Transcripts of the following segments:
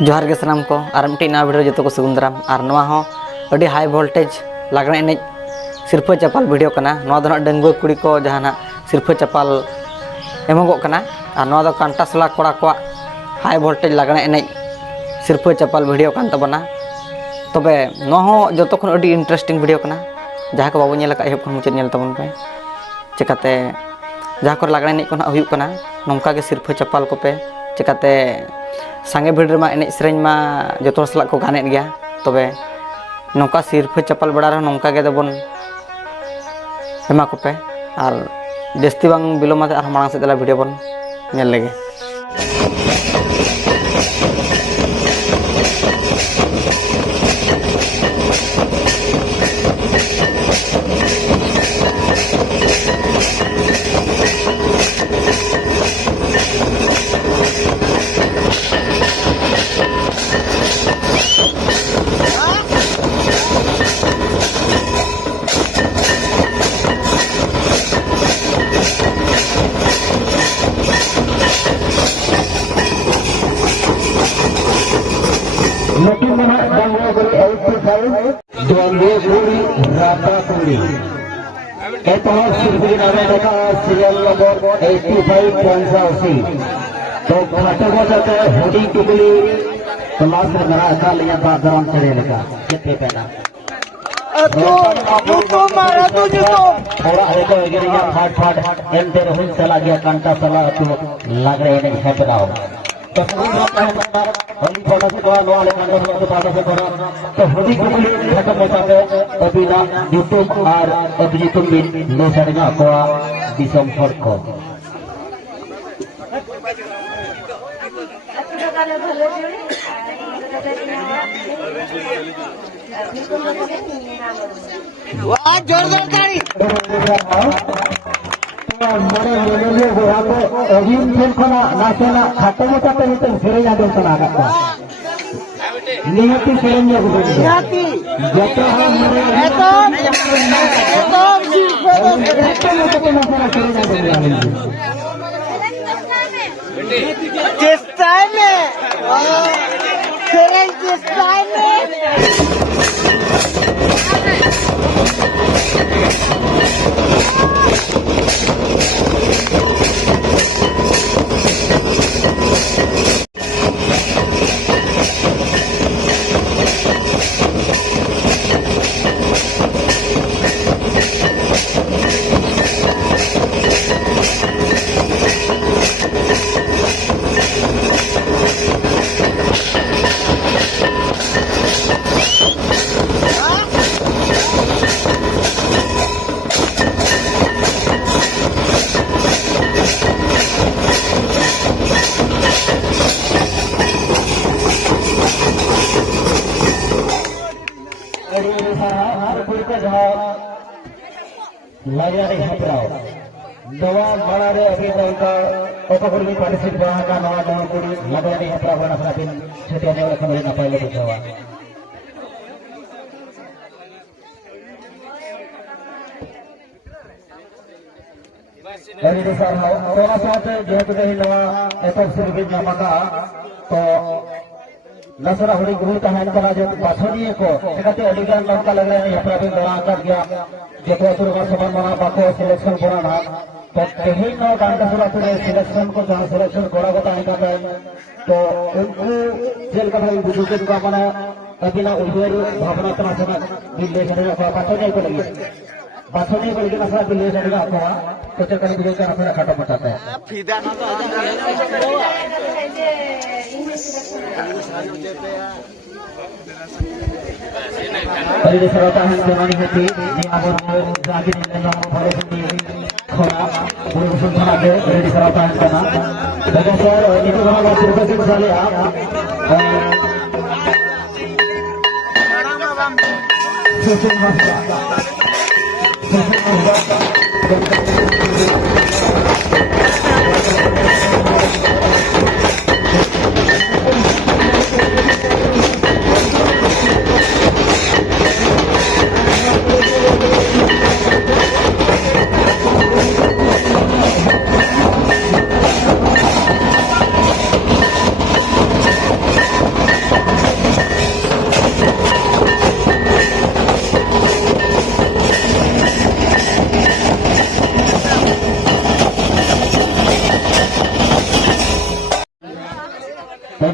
जोहार के सानाम को और मिट्टी नवा वीडियो जो को सगुन दाराम और नवा हो अड़ी हाई वोल्टेज लागणे एने सिरफा चपाल वीडियो कना नवा दो डंगुआ कुड़ी को जहाना सिरफा चपाल एमोगो कना और नवा दो कांटासला कोड़ा को हाई वोल्टेज लागणे एने सिरफा चपाल वीडियो कान तबना तबे नवा हो जतो खन अड़ी इंटरेस्टिंग वीडियो कना जहाँ को बाबू नेल का एहब खन मुचाद नेल तबन पे चिकाते जहाँ को लागणे एने कोना हुयु कना नोंका के सिरफा चपाल को पे चिकाते सांगे भीड़ में एने सेरेñ मा जो सला को गाने गया तबे नौका सिरफा चपाल बड़ा रहा नौका के दबन एमा को पे और जस्ती बांग बिलोमाते और मांग से दला वीडियो बन नेल लेगे Looking at Dangoguri 85, Dangoguri Ratapuri. Etohar Sirguri Naradaka serial number 85 Pansaasi. तो खाते को जाते होड़ी टुकली तो लास्ट में मेरा अकाल लिया बात दराम चले लगा कितने पैदा तो मारा तुझे तो थोड़ा देखो अगर ये फाट फाट एंटर हुई चला गया कांटा चला तो लग रहे हैं है बताओ तो होली फोटो से दो वाले कांटा से पास से करो तो होड़ी टुकली खत्म हो जाते अभी ना यूट्यूब और अभी तुम भी लो सड़गा को दिसम फर्क को वाह जोरदार ताली मोरे मेले गोरा को अजीम खेल कोना नाचना खाते मोटा पे तो फिरे जा दो तना का नियति सेरेंगे नियति जतो हम मोरे जिस टाइम में जिस टाइम में दवा बड़ा रे अभी का ओकर भी पार्टिसिपेट बना का नवा नवा कुड़ी लगा रे हपरा बना सारा दिन छटिया ने खबर ना पाइले दिखावा अरे सर थोड़ा साथ जेहेतु कहीं नवा एतक सिर्फ नामका तो नसरा हुड़ी गुरु तहन करा जो बाछनिए को एकते अडिगान लंका लग रहे हैं हपरा भी दौरा कर गया जेको तुरगा समान मना बाको सिलेक्शन कराना तो कहीं ना गांडा पूरे सिलेक्शन को जहाँ सिलेक्शन करा होता है कहता है तो उनको जेल का भाई बुजुर्ग के दुकान बना अभी ना उधर भावना तना सना दिल्ली के लिए बात नहीं को लगी बात नहीं को लेकिन असला दिल्ली से लगा हुआ तो चल कर बुजुर्ग का अपना खत्म होता है फीदा ना पहले सरता है जमानी होती ये आवर जाके नहीं हम भरे से खोरा पूरे सुनना के रेडी सरता है करना देखो सर नीचे बना सिर्फ से साले आप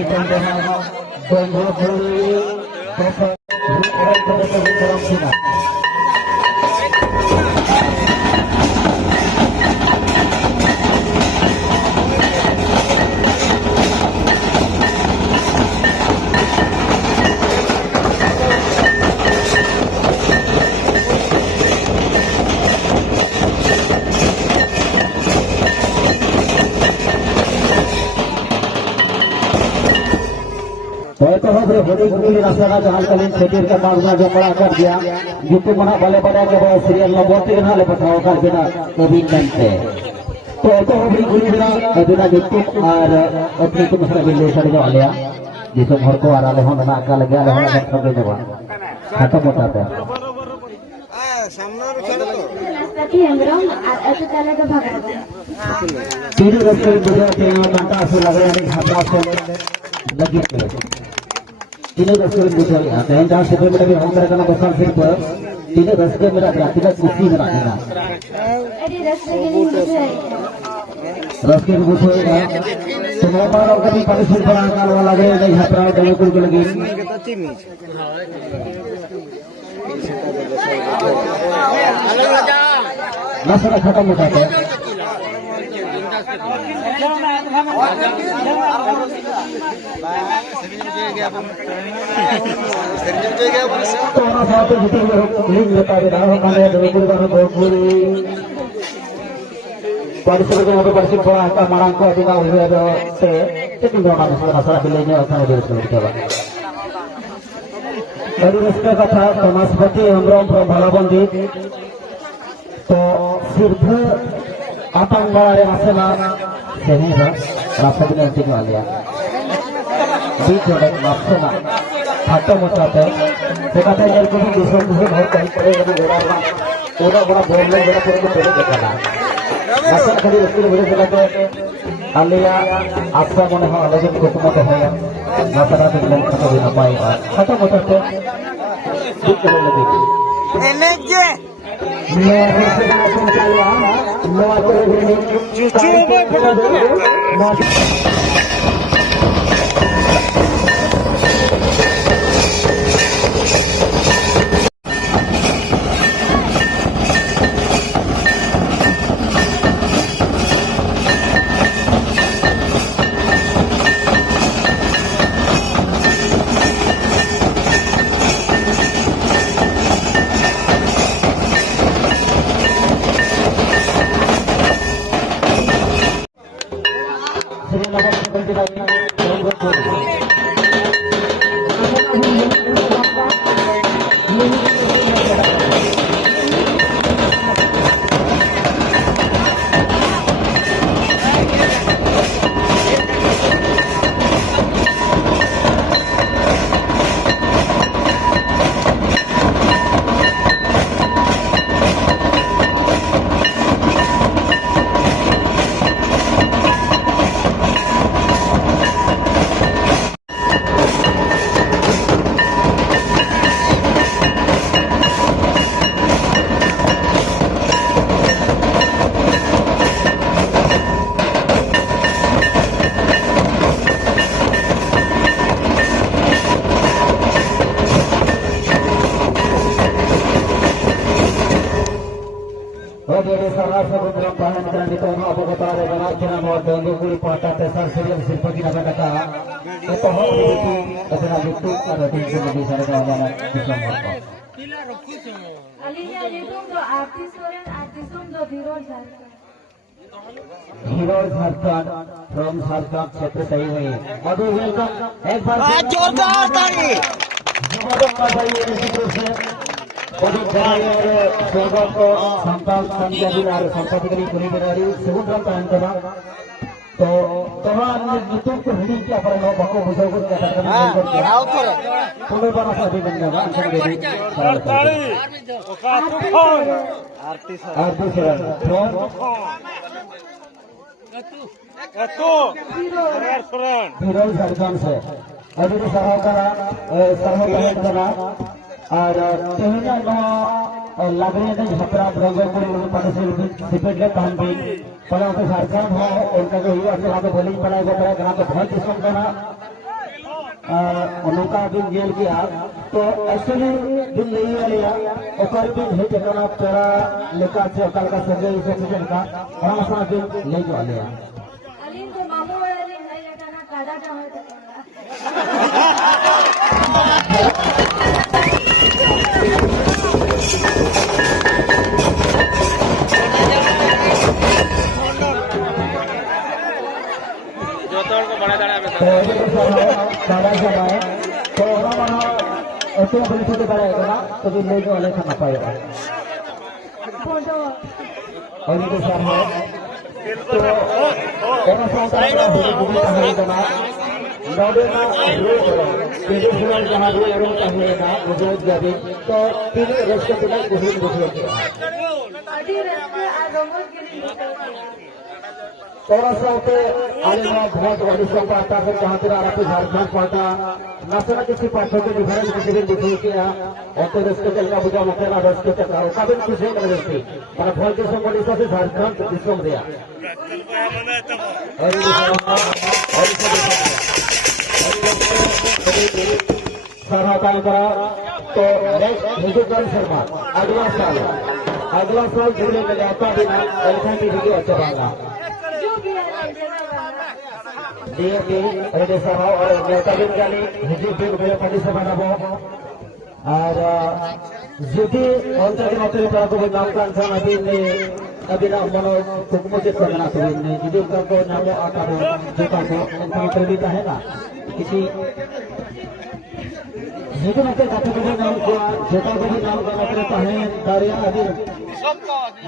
ᱮᱱᱤ ᱴᱟइम ᱨᱮᱦᱚᱸ ᱰᱚᱝᱜᱚ ᱵᱩᱲᱤ ᱛᱚᱯᱚ ᱚᱲᱟᱜ ᱠᱚᱨᱮ ᱠᱚ ᱵᱚᱨᱚᱢ ᱠᱤᱱᱟ तो हम बड़ी गुड़ी रास्ता जहां कलिन सेटियर का काम ना जो बड़ा कर दिया जितने मना वाले बड़ा के वो सीरियल नंबर 3 ना ले बताओ कर बिना कोविड टाइम पे तो हम बड़ी गुड़ी बिना जितने और अपनी को मसला बिल्ले सड़ जो आलिया जिसको घर को आ रहा है ना का लगे आ रहा है सब के जवान खत्म होता है रास्ता की हमरों ऐसे चले तो भाग सीधी रास्ते बुझा के कांटा से लग रहा है घाटा से लगी तीनों रस्ते में मुझे आते हैं जहाँ सिर्फ मेरा भी हम करना बसान सिर्फ तीनों रस्ते मेरा तीनों कुर्सी में रखना अरे रास्ते के लिए मुझे रस्ते में मुझे तो मैं बार और कभी परिश्रम बना कर वाला गए नहीं है प्राय देने को लगी नशा खत्म हो जाता है तो ना साथ में जितने लोग लिंक लेता है ना हमारे दोगुल का दोगुल परिसर के यहाँ पे परिसर थोड़ा ऐसा मारांग को अधिका हुआ जो से कितनी दोनों ना सारा बिल्ले ने अपना उधर से उठा हुआ और इसका कथा समाजपति हमरों पर भालाबंदी तो सिर्फ आतंक वाले मसला सही है रास्ते में अंतिम वाले बीच में मसला खत्म होता है तो कहते हैं कि दूसरों बहुत कहीं पड़ेगा पूरा बड़ा बोल में बड़ा पूरे को पहले देखा मसला खाली उसके लिए बोले चला आलिया आपका मन हो अलग ही कुछ मत हो मसला तो बिल्कुल खत्म हो पाएगा खत्म होता है बीच में लगी हीरो झारखंड फ्रॉम झारखंड क्षेत्र सही हुई मधु वेलकम एक बार जोरदार ताली स्वागत को संतान संजय और संपादक पूरी बेरारी सुगुण तान करा तो तमाम यूट्यूब को हिड़ी क्या पर नो बको बुझो को क्या करना आओ करे थोड़े बड़ा सा भी बनने वाला अंतर देवी आरती सर हीरो झारखंड से अभी तो सरह करा और तेहना नो लगने के झपरा रंगों को पता से सिपेट ले पहन भी पर तो झारखंड है उनका जो युवा से वहाँ पे बोलिंग बनाया गया है जहाँ पे बहुत किस्म का नौका बिन जेल गया तो ऐसे ही बिन नहीं वाले ओकर बिन हेट करना पेड़ा लेका से ओकर का संजय से किसी का वहां सा बिन ले जो वाले अलीन तो मामू वाले नहीं लेना कादा का है तो ऐसे बड़ी छोटे बड़े ना तो भी ले जो वाले खाना पाएगा फोटो और ये सर है तो और साथ में है ना नौडे ना रोज तेरे सुनाई जहां रोज रोज चाहिए ना रोज जाबे तो तीन रेस्ट के लिए कुछ अभी रास्ते आ रोमन के लिए थोड़ा सा होते आने में बहुत बड़ी संख्या आता है जहाँ तेरा आपको झारखंड पाता नसना किसी पाठों के डिफरेंस किसी भी दिखाई किया और तो रस्ते चलना बुझा मुकेला रस्ते चलना काबिल कुछ नहीं कर सकती पर बहुत के संबंधी से झारखंड विश्व में दिया सराहता करा तो हिंदुस्तान शर्मा अगला साल जुड़े में आता भी एलिफेंट वीडियो अच्छा बना जो भी है DAP रेडी सभा और नेता बिन गाली हिजी बिन मेरे पति सभा नबो और जुटी अंतर के मतलब पर को नाम का इंसान अभी ना मनो कुकुम से करना तो ने जुटी को नाम आता हो जोता को इंसान प्रवीता है ना किसी जुटी मतलब काफी बड़े नाम को जोता को भी नाम का मतलब है दारिया अभी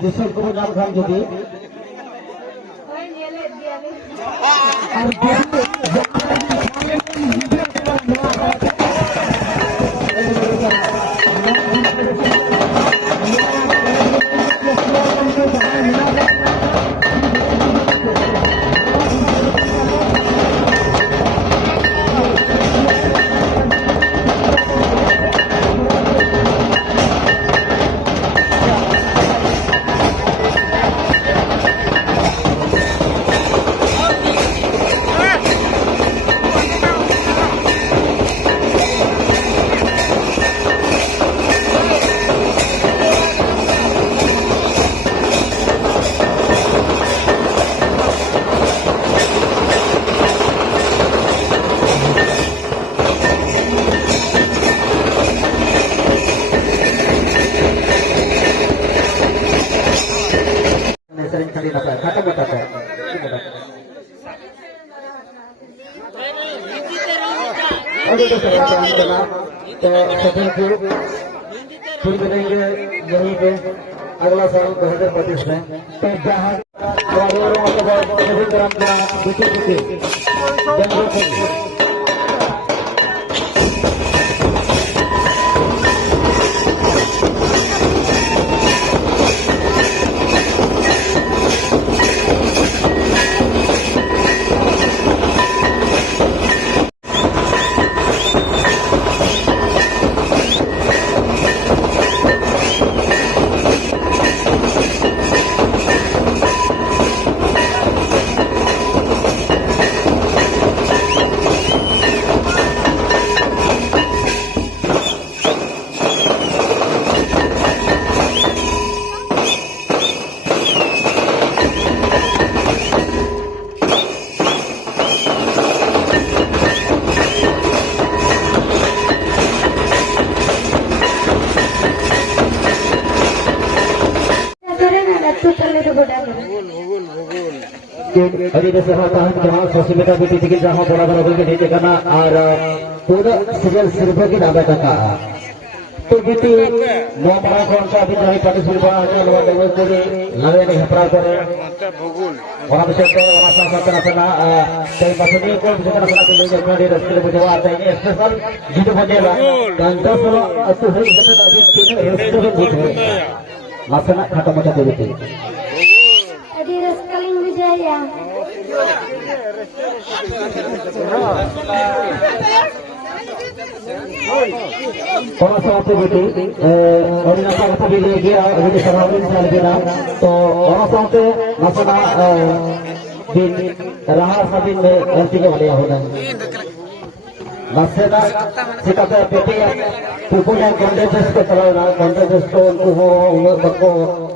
जिसको को नाम खान जुटी कोई नहीं ले दिया नहीं फिर मिलेंगे यहीं पे अगला साल 2025 में तो जहाँ अभी जैसे हम कहा जहाँ सोशल भी टिकट जहाँ बड़ा बड़ा होकर नीचे करना और पूरा सीरियल सिर्फ की दादा का तो बीती नौ बड़ा कौन सा अभी जहाँ पार्टी सिर्फ अलवा डबल को लगे नहीं हपरा करे और अब से वहाँ साथ करना करना कई मसले को भी करना करना तो लोग अपना डे रस्ते में बुझवा आते हैं स्पेशल जीत बनेगा घंटा सोलो अतु है जैसे अभी तीन रस्ते में बुझे मसला खत्म हो जाते हैं अभी रस्कलिंग भी जाया कौन सा आपको बेटी और इन आपका आपको भी ले गया अभी सवाल निकाल देना तो कौन सा आपको मसला दिन रहा सभी में ऐसी के वाले होना nasena sikapnya PT pupunya kontes ke terlalu kontes itu untuk bako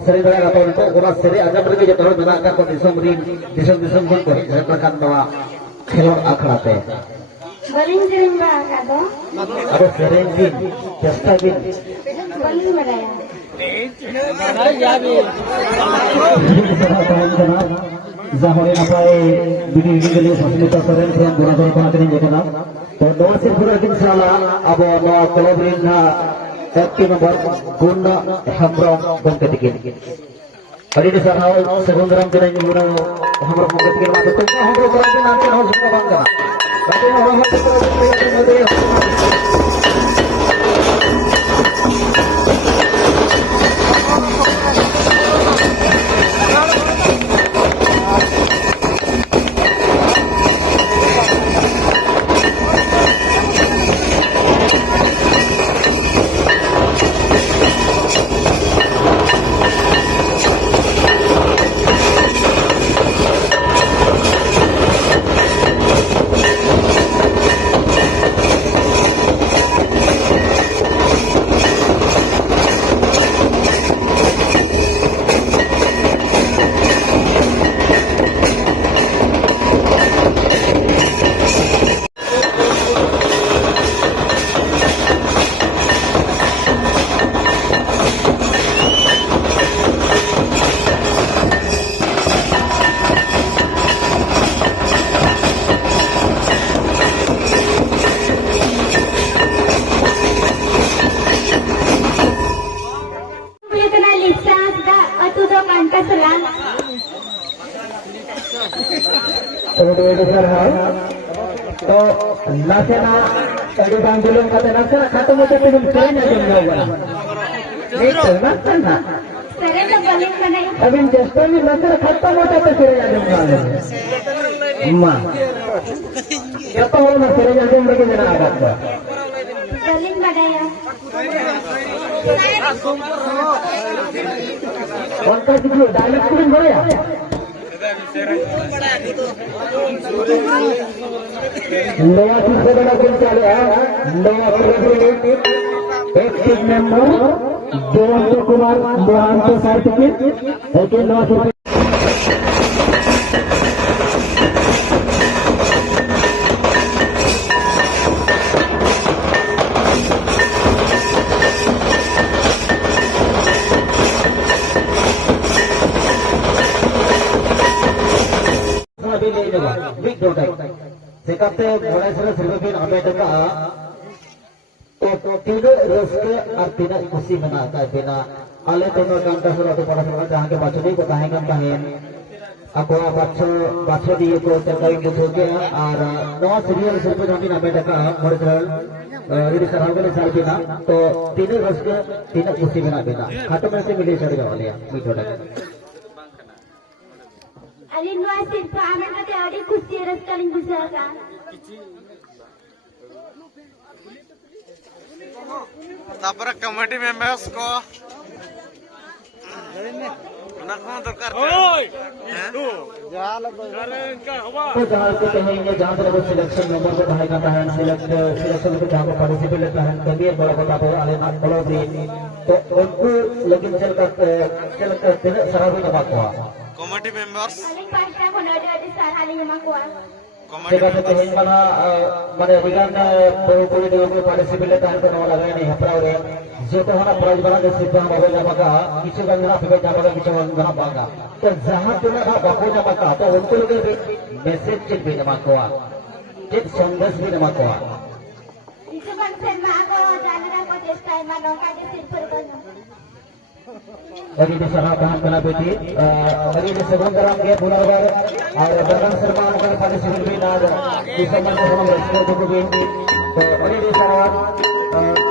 seri dari atau untuk kurang seri aja pergi jadi terlalu menangkan kondisi disem pun kau sertakan bahwa kelor akrate Baling sering berangkat dong. ada sering bin jasta bin Baling beraya. Zahori napai bini bini fasilitas seren yang gunakan pengajian jadinya. तो नौ से पूरा दिन साला अब नौ कोलब्रिन ना active number गुना हमरों बंके दिखे अरे ये सारा सेगुंदरम के नहीं गुना हमरों बंके दिखे मात्र तो हमरों पूरा दिन आते हैं उसका बंका बाकी हमरों पूरा दिन तो नाचना तड़ी बांग दिलों का नाचना खातो मुझे तुम ट्रेन है तुम लोग नहीं तो नाचना Sering tuh baling beraya. अभी जस्ट में नाचना खाता मोटा तो फिर जा दूँगा माँ क्या तो हो ना फिर जा दूँगा कि मेरा आगा था Baling beraya. कौन सा दिखलो डायलॉग कुछ बोला नया किससे बड़ा कौन चाले नया एक्टिव मेंबर देवंत कुमार मोहन के सर्टिफिकेट एक नौ sikapte mulai sering sering ambil to tidak reske artinya ikusi menata bina ale tono kanta surat pada surat jahan ke baca ni ko tahengan tahen aku baca di ko terkait butuh ke ara noa serial serpe jami ambil deka mulai sering ini sarang kali sarang bina to tidak reske tidak ikusi menata bina kata masih milih cari kawal ya mito deka Alin wasir pa aman kate adi kusi ras kaling bisa kan. তারপরে committee members কো নাকমা দরকার तो जहाँ से कहेंगे जहाँ से लोग selection member को ढाई है सिलेक्शन को जहाँ पर पार्टिसिपेट लेता है कभी बड़ा बता तो आले ना बड़ा भी तो उनको लेकिन चल कर सराब भी नमक हुआ committee members Paling pasta ko na adi sarali yung makuha. जगह से कहेंगे mana mana रिगान बहु कोई लोगों को पार्टिसिपेट लेता है तो नौ लगा नहीं है प्राउड है जो तो हमारा प्राइज बना के सिर्फ हम अगर जमा का किसी का जरा फिर जमा का किसी का जमा बागा तो जहाँ तुम्हें आप बापू जमा का तो उनको लोग मैसेज चिट भी जमा हुआ चिट संदेश भी जमा हुआ Ito bang sen ma ako dali na ko this time manong kadi silver ko. lagi diserahkan kena beti lagi disebutkan ke Pularbar और बदन शर्मा मगर पार्टिसिपेट भी ना di sama sama resiko cukup ini ini disarawat